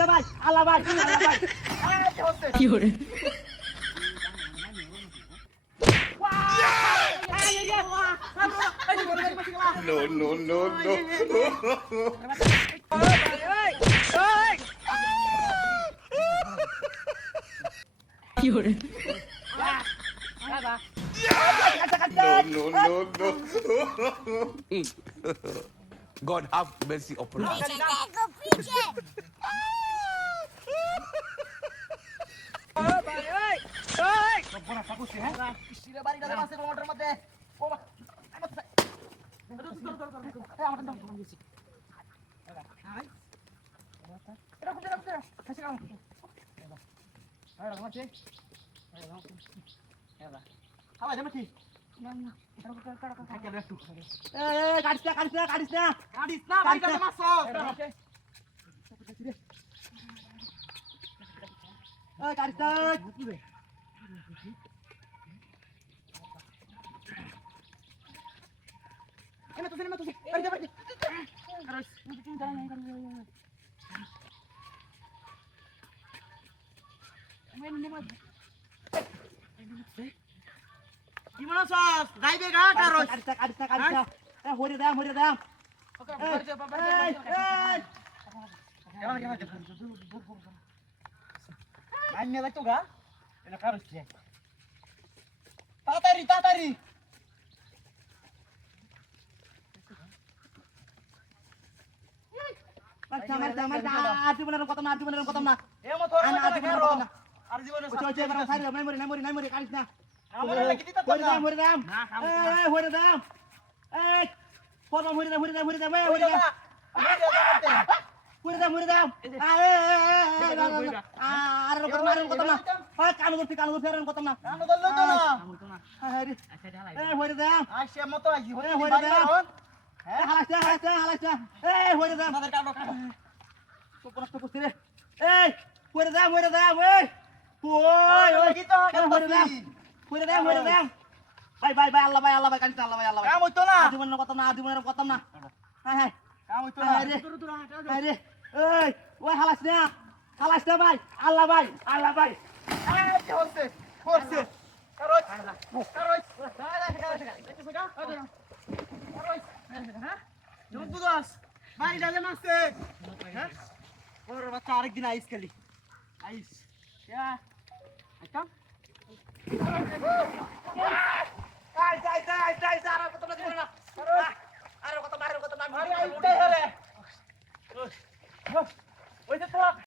খালাসটা ভাই আল্লাহ ভাই কি করে No, no, no, no. কি করে No, no, no, no. God have mercy upon us. কি মনে সস যাইবে গা কারো হরে দাম আইনে লাগতো গা এটা কারোছে তাড়াতাড়ি মারতা আর জীবনের কথা না এ মত আর জীবনের চল নাই মরি কাটিস না হরে দাম ভাই আল্লাহ ভাই কাটিস না আল্লাহ ভাই কাম হইতো না জীবনের কথা না হ্যাঁ কাম হইতো না আরে এই ওই হালাস না ভাই আল্লাহ ভাই কি হচ্ছে কারোজ জুদুদাস ভাই ডালে মারছে হ্যাঁ ওর বাচ্চা আরেকদিন আইস খালি আইস ইয়া আইতাম আরে কত মারে ওই যে তো